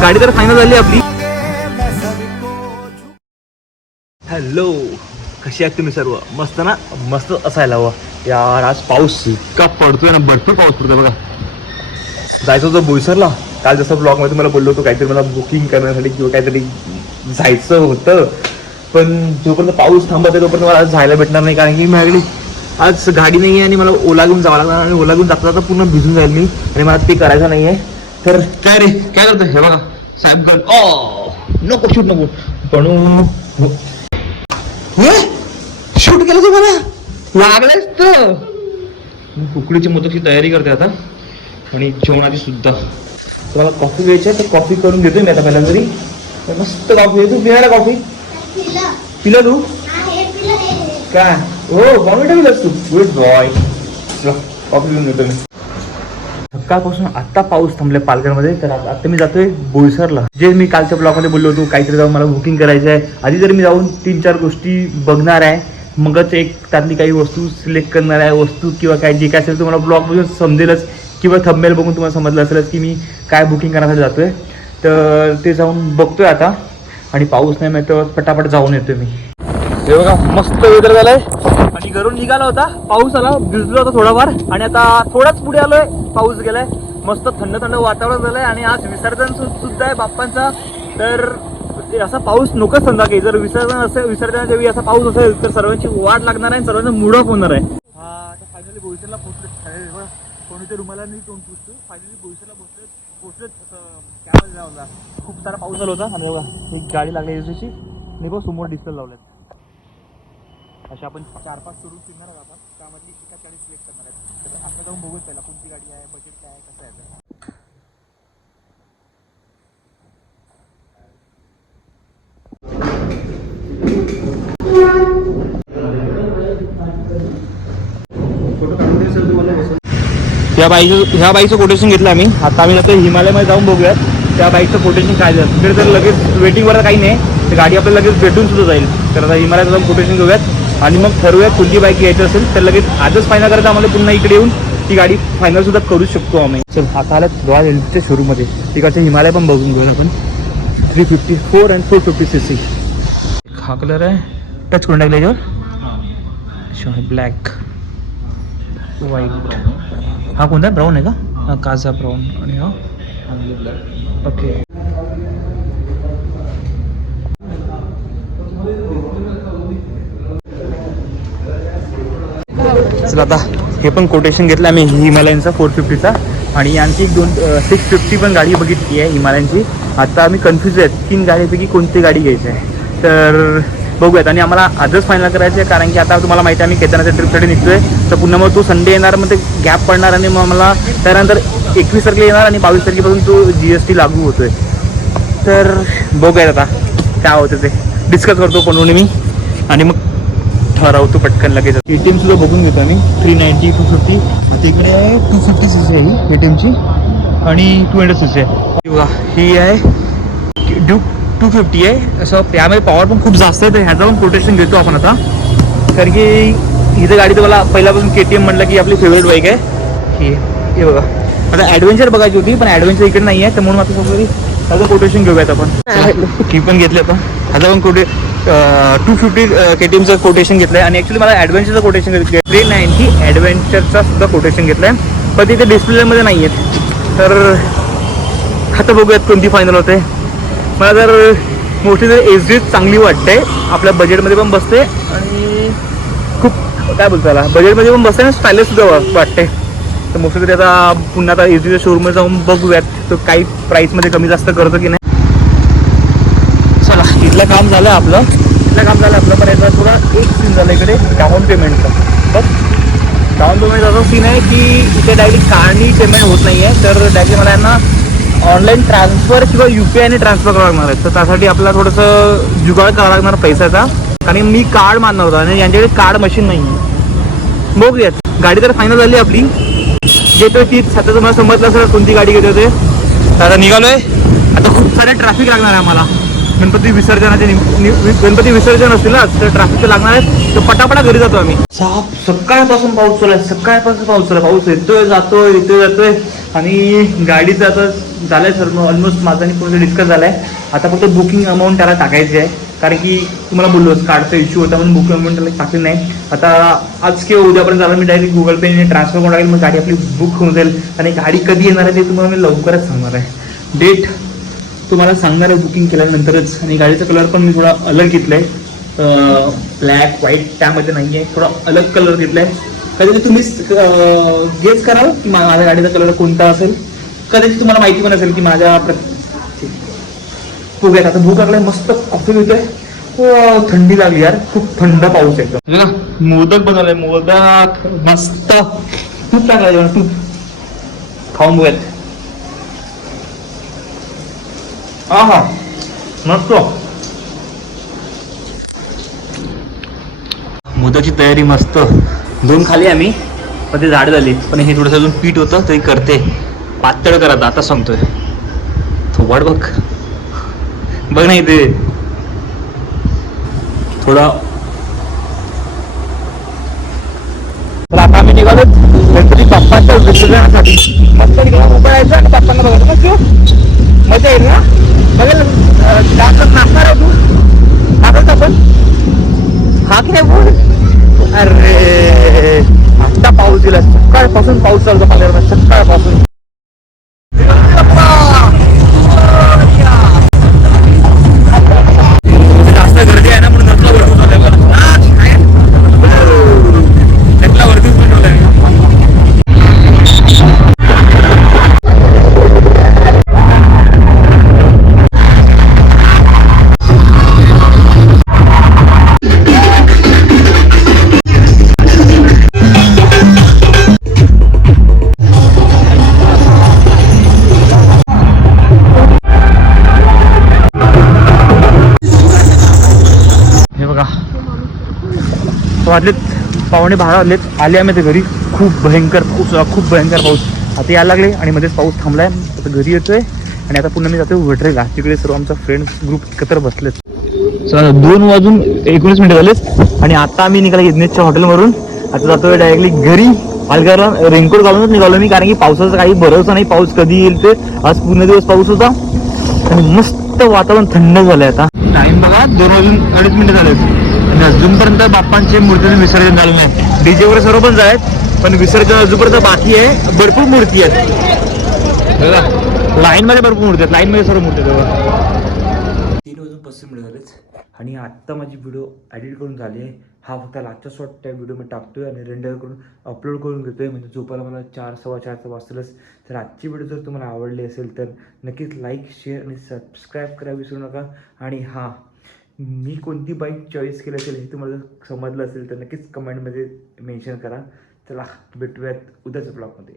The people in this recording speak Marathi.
गाडी तर फायनल झाली आपली. मैं हॅलो कशी आहात तुम्ही सर्व? मस्त ना? मस्त असायला हवं. यार आज पाऊस इतका पडतोय ना भरपूर पाऊस पडतोय बघा. जायचं होतं बोईसरला. काल जसं ब्लॉगमध्ये तुम्हाला बोललो होतो काहीतरी मला बुकिंग करण्यासाठी किंवा काहीतरी जायचं होतं. पण जोपर्यंत पाऊस थांबत आहे तोपर्यंत मला आज जायला भेटणार नाही कारण की माझ्याकडे आज गाडी नाही आहे आणि मला ओला घेऊन जावं लागणार आणि ओला घेऊन जाता जाता पूर्ण भिजून जाईल मी आणि मला ते करायचं नाही आहे तर काय रे? काय करतोय? हे बघा. साहेब ओ! नको शूट नको. पण शूट केलं तुम्हाला लागलायच तर उकडीची मोदकची तयारी करते आता. आणि जेवणाची सुद्धा. तुम्हाला कॉफी घ्यायची आहे तर कॉफी करून देतोय मी आता पहिल्यांदा तरी तर मस्त कॉफी आहे तू? पिणार कॉफी पिलं. तू काय? हो बॉम्बे पिलंस तू गुड बॉय कॉफी घेऊन येतो मी सकाळपासून आत्ता पाऊस थांबला पालघरमध्ये तर आता आता मी जातोय बोईसरला. जे मी कालच्या ब्लॉगमध्ये बोललो होतो काहीतरी जाऊन मला बुकिंग करायचं आहे आधी जर मी जाऊन तीन चार गोष्टी बघणार आहे मगच एक त्यातली काही वस्तू सिलेक्ट करणार आहे वस्तू किंवा काय जे काय असेल तुम्हाला ब्लॉग बघून समजेलच किंवा थंबेल बघून तुम्हाला समजलं असेलच की मी काय बुकिंग करण्यासाठी जातोय. तर ते जाऊन बघतोय आता. आणि पाऊस नाही मिळतो पटापट जाऊन येतोय मी. हे बघा मस्त वेदर झालंय. आणि घरून निघाला होता. पाऊस आला भिजलो होता थोडाफार. आणि आता थोडाच पुढे आलोय. पाऊस गेलाय. मस्त थंड थंड वातावरण झालंय आणि आज विसर्जन सुद्धा आहे बाप्पांचा. तर असा पाऊस नकोच समजा की जर विसर्जन असेल विसर्जनाच्या वेळी असा पाऊस असेल तर सर्वांची वाट लागणार आहे सर्वांचा मूड ऑफ होणार आहे. हा फायनली बोईसरला पोहोचलो कोणीतरी रुमाला नाही तोंड पुसतो फायनली बोईसरला पोहोचलो पोहोचलो कॅबमध्ये जाऊला खूप सारा पाऊस आला होता. आणि बघा एक गाडी लागली एसची आणि बघ समोर डिस्टल लावल्यात अशा आपण चार पाच शोरूम फिरणार आहोत आपण. त्यामधली एका गाडी सिलेक्ट करणार आहे तर आता जाऊन बघूच त्याला कोणती गाडी आहे बजेट काय आहे कसं आहे ते. या बाईचं ह्या बाईचं कोटेशन घेतलं आम्ही. आता आम्ही नंतर हिमालयमध्ये जाऊन बघूयात. त्या बाईकचं कोटेशन काय झालं. तिकडे तर लगेच वेटिंगवर काही नाही तर गाडी आपल्याला लगेच भेटून सुद्धा जाईल. तर आता हिमालयात जाऊन कोटेशन घेऊयात. आणि मग ठरवूयात कोणती बाईक घ्यायची असेल तर लगेच आजच फायनल करायचं आम्हाला पुन्हा इकडे येऊन ती गाडी फायनल सुद्धा करू शकतो आम्ही. चल आता आल्यात रॉयल एनफील्डच्या शोरूममध्ये तिकडचे हिमालय पण बघून घेऊया आपण. Three fifty four and four fifty C C हा कलर आहे. टच करून टाकला याच्यावर? ब्लॅक व्हाईट हा कोणता? ब्राऊन आहे का? हा. काचा ब्राऊन आणि हा? ओके चला आता हे पण कोटेशन घेतलं आम्ही हिमालयनचा फोर फिफ्टीचा आणि आणखी एक दोन सिक्स फिफ्टी पण गाडी बघितली आहे हिमालयनची. आता आम्ही कन्फ्यूज आहेत तीन गाडीपैकी कोणती गाडी घ्यायची आहे. तर बघूयात. आणि आम्हाला आजच फायनल करायचं आहे कारण की आता तुम्हाला माहिती आहे आम्ही केदारनाथच्या ट्रिपसाठी निघतो आहे तर पुन्हा मग तो संडे येणार मग ते गॅप पडणार आणि मग मला त्यानंतर एकवीस तारखेला येणार आणि बावीस तारखेपासून तो जी एस टी लागू होतो आहे तर बघूयात आता काय होतं ते. डिस्कस करतो कोणी मी. आणि मग ठरवतो पटकन लगेच ए टी एम सुद्धा बघून घेतो आम्ही. थ्री नाईन्टी टू फिफ्टी तिकडे आहे टू फिफ्टी सी सी आहे ही ए टी एमची आणि टू हंड्रेड सी सी आहे. ही बघा ही आहे ड्यूक टू फिफ्टी आहे. असं त्यामध्ये पॉवर पण खूप जास्त आहे तर ह्याचं पण कोटेशन घेतो आपण आता. कारण की ही तर गाडी तर मला पहिल्यापासून के टी एम म्हटलं की आपली फेवरेट बाईक आहे. ही हे बघा. आता ॲडव्हेंचर बघायची होती पण ॲडव्हेंचर इकडे नाही आहे तर म्हणून आता सगळी त्याचं कोटेशन घेऊयात आपण. ही. पण घेतली आता. ह्याचं पण कोटे टू फिफ्टी के टी एमचं कोटेशन घेतलं आहे आणि ॲक्च्युली मला ॲडव्हेंचरचं कोटेशन घेतलं थ्री नाईन्टी ॲडव्हेंचरचा सुद्धा कोटेशन घेतलं आहे पण तिथे डिस्प्लेमध्ये नाही आहेत तर आता बघूयात कोणती फायनल होते. मला जर मोस्टली तर एस डी चांगली वाटते आपल्या बजेटमध्ये पण बसते आणि खूप काय बोलतो त्याला? बजेटमध्ये पण बसते आणि स्टायलिश सुद्धा वाटते तर मोस्टली तरी आता पुन्हा आता एस डीच्या शोरूममध्ये जाऊन बघूयात. तो काही प्राईसमध्ये कमी जास्त करतो की नाही. इथलं काम झालं आपलं. इथलं काम झालं आपलं पण याचा थोडा एक सीन झालं इकडे डाऊन पेमेंटचा बघ डाऊन पेमेंट असा सीन आहे की इथे डायरेक्ट कार्डनी पेमेंट होत नाही आहे तर डायरेक्ट मला यांना ऑनलाईन ट्रान्सफर किंवा यू पी आयने ट्रान्सफर करावं लागणार आहे. तर त्यासाठी आपल्याला थोडंसं जुगाड करावं लागणार पैशाचा. कारण मी कार्ड मारणार होता आणि यांच्याकडे कार्ड मशीन नाही आहे बघूयात. गाडी तर फायनल झाली आपली. घेतोय ती आता तुम्हाला समजलं असेल कोणती गाडी घेतो ते. आता निघालोय. आता खूप सारे ट्रॅफिक लागणार आहे आम्हाला. गणपती विसर्जनाचे नि- गणपती विसर्जन असतील ना तर ट्रॅफिक लागणार आहे. तर पटापटा घरी जातो आम्ही. साप सकाळपासून पाऊस चालू आहे सकाळपासून पाऊस चालू आहे. पाऊस येतोय जातोय येतोय जातोय. आणि गाडीचं आता झालंय सर ऑलमोस्ट माझा आणि पुढे डिस्कस झालाय. आता फक्त बुकिंग अमाऊंट त्याला टाकायची आहे. कारण की तुम्हाला बोललो कार्डचा इश्यू होता म्हणून बुकिंग अमाऊंट त्याला टाकली नाही. आता आज किंवा उद्यापर्यंत झालं मी डायरेक्ट गुगल पे ट्रान्सफर करून टाकेल मग गाडी आपली बुक होऊन जाईल. आणि गाडी कधी येणार आहे ते तुम्हाला मी लवकरच सांगणार आहे. डेट तुम्हाला सांगणार आहे बुकिंग केल्यानंतरच. आणि गाडीचा कलर पण मी थोडा अलग घेतलाय. ब्लॅक व्हाईट त्यामध्ये नाही आहे थोडा अलग कलर घेतलाय. कदाचित तुम्ही गेस कराल की माझ्या गाडीचा कलर कोणता असेल. कदाचित तुम्हाला माहिती पण असेल की माझ्या भूक आहे आता भूक लागलाय मस्त कॉफी मिळतोय थंडी लागली यार. खूप थंड पाऊस एकदम मोदक बनवलाय. मोदक मस्त. तूप चांगला जेवण तूप. खाऊन बघूयात. हा हा मस्त मोदकची तयारी मस्त. दोन खाली आम्ही पण ते झाड झाली. पण हे थोडंसं अजून पीठ होतं ते करते. पातळ करत आता सांगतोय. थोबाड बघ. बघ नाही ते थोडा. तर आता आम्ही निघालो. गणपती बाप्पाच्या विसर्जनासाठी. मस्त निघाला आणि बाप्पांना बघायचं? मजा येईल ना? बघेल जास्त नाचणार आहे तू? नाचत आपण? हा की नाही बोल? अरे आता पाऊस दिला. सकाळपासून पाऊस चालतो माझ्याकडे सकाळपासून. वाजलेत पावणे बारा वाजलेत. आले आम्ही ते घरी. खूप भयंकर पाऊस खूप भयंकर पाऊस. आता यायला लागले आणि मध्येच पाऊस थांबलाय. आता घरी येतोय आणि आता पुन्हा मी जातो वडरेला. तिकडे सर्व आमचा फ्रेंड्स ग्रुप एकत्र बसलेत. दोन वाजून एकोणीस मिनिटं झालेत. आणि आता आम्ही निघाला यज्ञेशच्या हॉटेलवरून. आता जातोय डायरेक्टली घरी. पालघरला रेनकोट घालूनच निघालो मी कारण की पावसाचा काही भरोसा नाही. पाऊस कधी येईल ते? आज पूर्ण दिवस पाऊस होता. आणि मस्त वातावरण थंड झालंय आता. टाइम बघा दोन वाजून अडीच मिनिटं झालेत. अजूनपर्यंत बाप्पांचे मूर्तीचं विसर्जन झालं नाही. डीजे वगैरे सर्व पण आहेत पण विसर्जन अजूनपर्यंत बाकी आहे भरपूर मूर्ती आहेत. बघा. लाईन मध्ये भरपूर मूर्ती आहेत. लाईन मध्ये सर्व मूर्ती आहेत. तीन वाजून पस्तीस मिनिट झालेच आणि आत्ता माझी व्हिडिओ एडिट करून झाली आहे. हा फक्त लास्टचा शॉट त्या व्हिडिओ मी टाकतोय आणि रेंडर करून अपलोड करून घेतोय. म्हणजे झोपायला मला चार सव्वा चारचं वाजतीलच तर आजची व्हिडिओ जर तुम्हाला आवडली असेल तर नक्कीच लाईक शेअर आणि सबस्क्राईब करायला विसरू नका. आणि हां मी कोणती बाईक चॉईस केली असेल हे तुम्हाला जर समजलं असेल तर नक्कीच कमेंटमध्ये मेन्शन करा. चला भेटूयात उद्याच ब्लॉगमध्ये